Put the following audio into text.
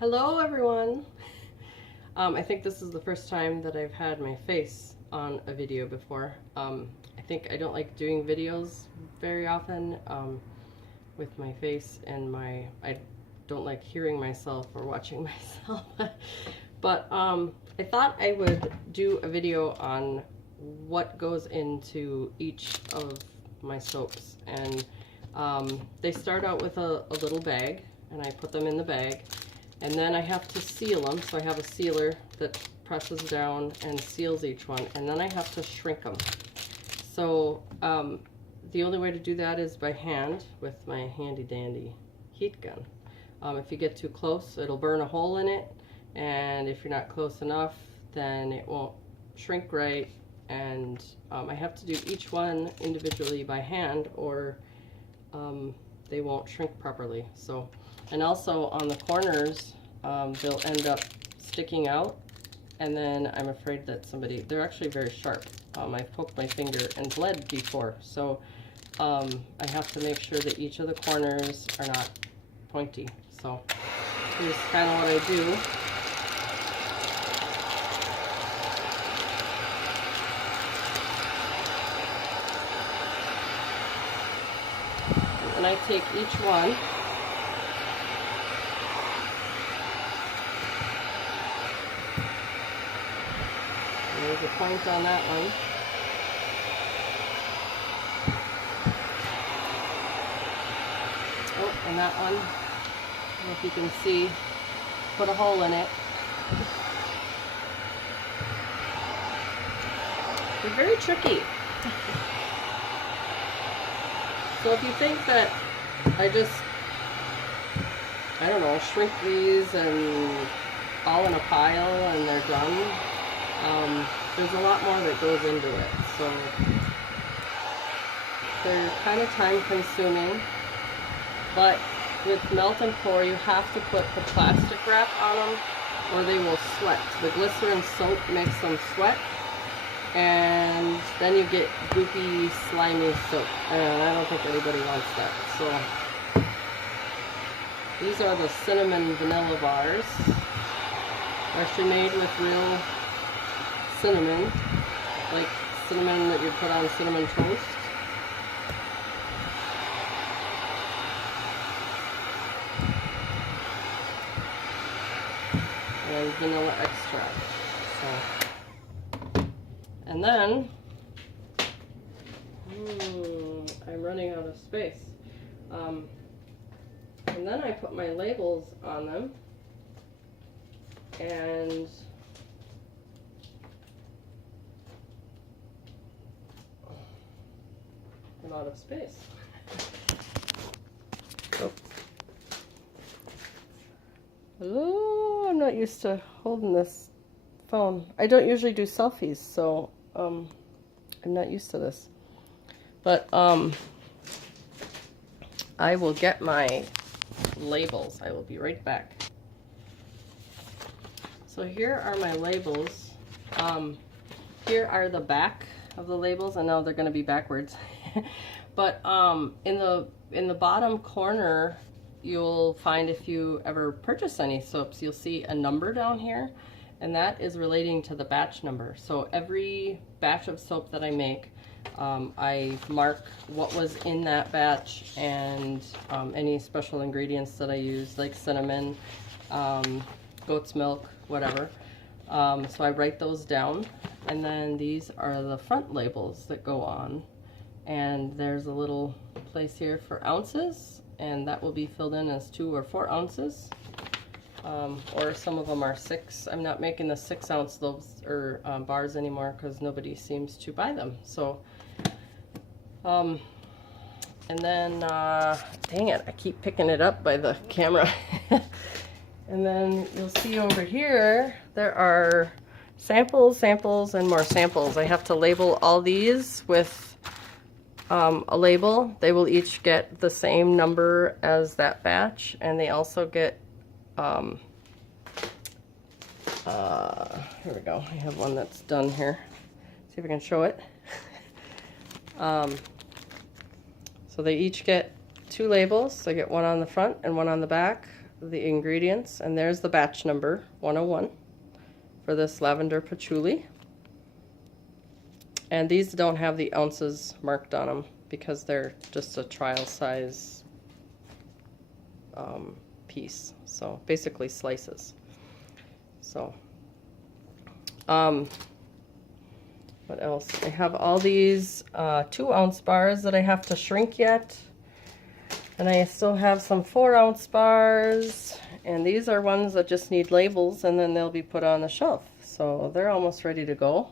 Hello everyone! I think this is the first time that I've had my face on a video before. I think I don't like doing videos very often with my face and I don't like hearing myself or watching myself. But I thought I would do a video on what goes into each of my soaps. And they start out with a little bag, and I put them in the bag. And then I have to seal them, so I have a sealer that presses down and seals each one, and then I have to shrink them. So the only way to do that is by hand with my handy dandy heat gun. If you get too close, it'll burn a hole in it, and if you're not close enough, then it won't shrink right, and I have to do each one individually by hand, or they won't shrink properly. So, and also on the corners, they'll end up sticking out, and then I'm afraid that they're actually very sharp. I've poked my finger and bled before, so I have to make sure that each of the corners are not pointy. So here's kind of what I do. And I take each one, there's a point on that one, oh, and that one, I don't know if you can see, put a hole in it. They're very tricky. So if you think that I don't know, shrink these and all in a pile and they're done, there's a lot more that goes into it. So they're kind of time consuming, but with melt and pour you have to put the plastic wrap on them or they will sweat. The glycerin soap makes them sweat, and then you get goopy, slimy soap, and I don't think anybody wants that. So these are the cinnamon vanilla bars, actually made with real cinnamon, like cinnamon that you put on cinnamon toast. And vanilla extract. So, and then I'm running out of space. And then I put my labels on them, and I'm out of space. Oh, I'm not used to holding this phone. I don't usually do selfies, so I'm not used to this. But I will get my labels. I will be right back. So here are my labels. Here are the back of the labels. I know they're going to be backwards. But in the bottom corner, you'll find, if you ever purchase any soaps, you'll see a number down here, and that is relating to the batch number. So every batch of soap that I make, I mark what was in that batch and any special ingredients that I use, like cinnamon, goat's milk, whatever. So I write those down, and then these are the front labels that go on, and there's a little place here for ounces, and that will be filled in as 2 or 4 ounces, or some of them are 6. I'm not making the 6 ounce loaves or bars anymore because nobody seems to buy them. So and then dang it, I keep picking it up by the camera. And then you'll see over here there are samples, and more samples. I have to label all these with a label. They will each get the same number as that batch, and they also get here we go, I have one that's done here. See if I can show it. So they each get 2 labels. They get one on the front and one on the back the ingredients, and there's the batch number 101 for this lavender patchouli. And these don't have the ounces marked on them because they're just a trial size piece. So basically slices. So, what else? I have all these 2-ounce bars that I have to shrink yet. And I still have some 4-ounce bars. And these are ones that just need labels and then they'll be put on the shelf. So they're almost ready to go.